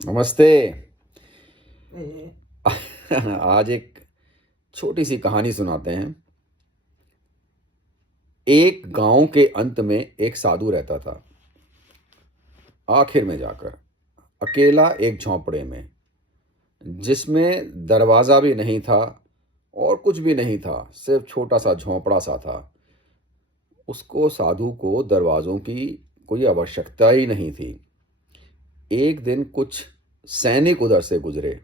नमस्ते। आज एक छोटी सी कहानी सुनाते हैं। एक गांव के अंत में एक साधु रहता था। आखिर में जाकर अकेला एक झोंपड़े में, जिसमें दरवाजा भी नहीं था और कुछ भी नहीं था, सिर्फ छोटा सा झोंपड़ा सा था। उसको साधु को दरवाजों की कोई आवश्यकता ही नहीं थी। एक दिन कुछ सैनिक उधर से गुजरे।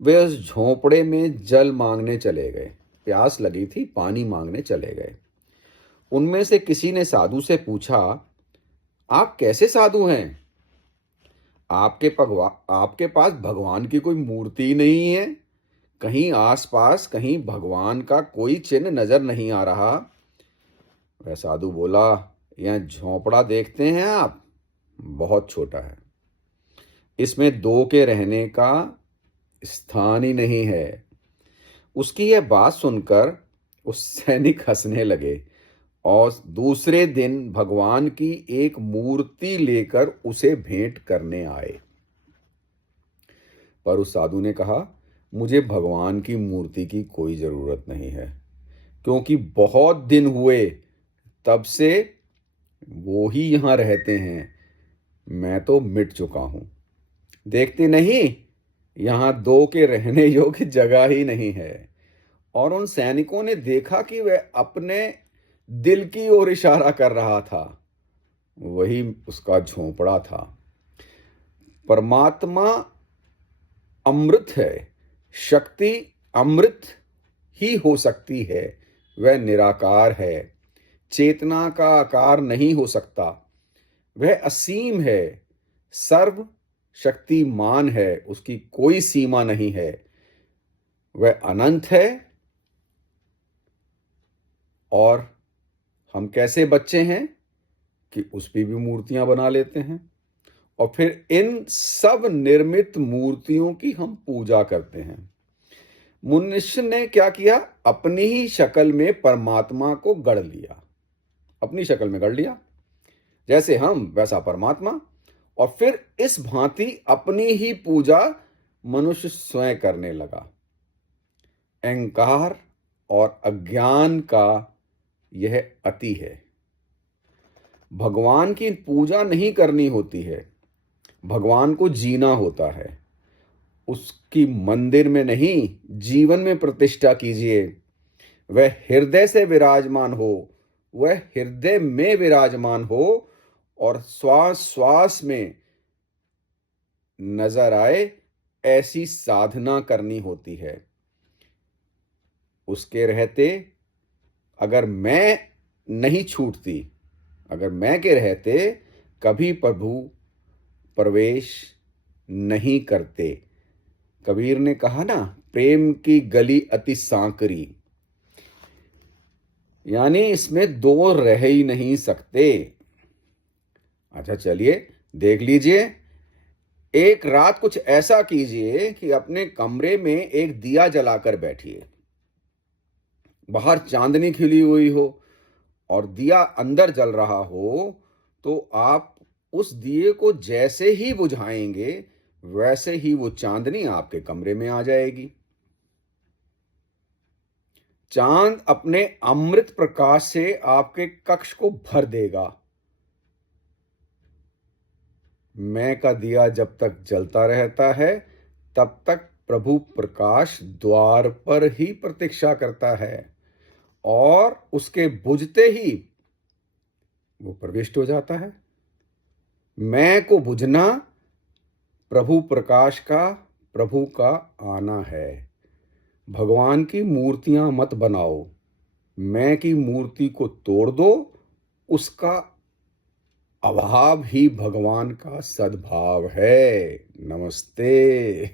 वे उस झोंपड़े में जल मांगने चले गए। प्यास लगी थी, पानी मांगने चले गए। उनमें से किसी ने साधु से पूछा, आप कैसे साधु हैं? आपके पास भगवान की कोई मूर्ति नहीं है। कहीं आसपास कहीं भगवान का कोई चिन्ह नजर नहीं आ रहा। वह साधु बोला, यह झोंपड़ा देखते हैं आप, बहुत छोटा है। इसमें दो के रहने का स्थान ही नहीं है। उसकी यह बात सुनकर उस सैनिक हंसने लगे और दूसरे दिन भगवान की एक मूर्ति लेकर उसे भेंट करने आए। पर उस साधु ने कहा, मुझे भगवान की मूर्ति की कोई जरूरत नहीं है, क्योंकि बहुत दिन हुए तब से वो ही यहां रहते हैं। मैं तो मिट चुका हूं। देखते नहीं, यहां दो के रहने योग्य जगह ही नहीं है। और उन सैनिकों ने देखा कि वह अपने दिल की ओर इशारा कर रहा था। वही उसका झोंपड़ा था। परमात्मा अमृत है। शक्ति अमृत ही हो सकती है। वह निराकार है। चेतना का आकार नहीं हो सकता। वह असीम है। सर्व शक्तिमान है। उसकी कोई सीमा नहीं है। वह अनंत है। और हम कैसे बच्चे हैं कि उस पर भी मूर्तियां बना लेते हैं और फिर इन सब निर्मित मूर्तियों की हम पूजा करते हैं। मनुष्य ने क्या किया? अपनी ही शक्ल में परमात्मा को गढ़ लिया। अपनी शक्ल में गढ़ लिया, जैसे हम वैसा परमात्मा। और फिर इस भांति अपनी ही पूजा मनुष्य स्वयं करने लगा। अहंकार और अज्ञान का यह अति है। भगवान की पूजा नहीं करनी होती है, भगवान को जीना होता है। उसकी मंदिर में नहीं, जीवन में प्रतिष्ठा कीजिए। वह हृदय से विराजमान हो, वह हृदय में विराजमान हो और श्वास श्वास में नजर आए, ऐसी साधना करनी होती है। उसके रहते अगर मैं नहीं छूटती, अगर मैं के रहते कभी प्रभु प्रवेश नहीं करते। कबीर ने कहा ना, प्रेम की गली अति सांकरी, यानी इसमें दो रह ही नहीं सकते। अच्छा चलिए देख लीजिए। एक रात कुछ ऐसा कीजिए कि अपने कमरे में एक दिया जलाकर बैठिए। बाहर चांदनी खिली हुई हो और दिया अंदर जल रहा हो, तो आप उस दिए को जैसे ही बुझाएंगे, वैसे ही वो चांदनी आपके कमरे में आ जाएगी। चांद अपने अमृत प्रकाश से आपके कक्ष को भर देगा। मैं का दिया जब तक जलता रहता है, तब तक प्रभु प्रकाश द्वार पर ही प्रतीक्षा करता है और उसके बुझते ही वो प्रविष्ट हो जाता है। मैं को बुझना प्रभु प्रकाश का, प्रभु का आना है। भगवान की मूर्तियां मत बनाओ। मैं की मूर्ति को तोड़ दो। उसका अभाव ही भगवान का सद्भाव है। नमस्ते।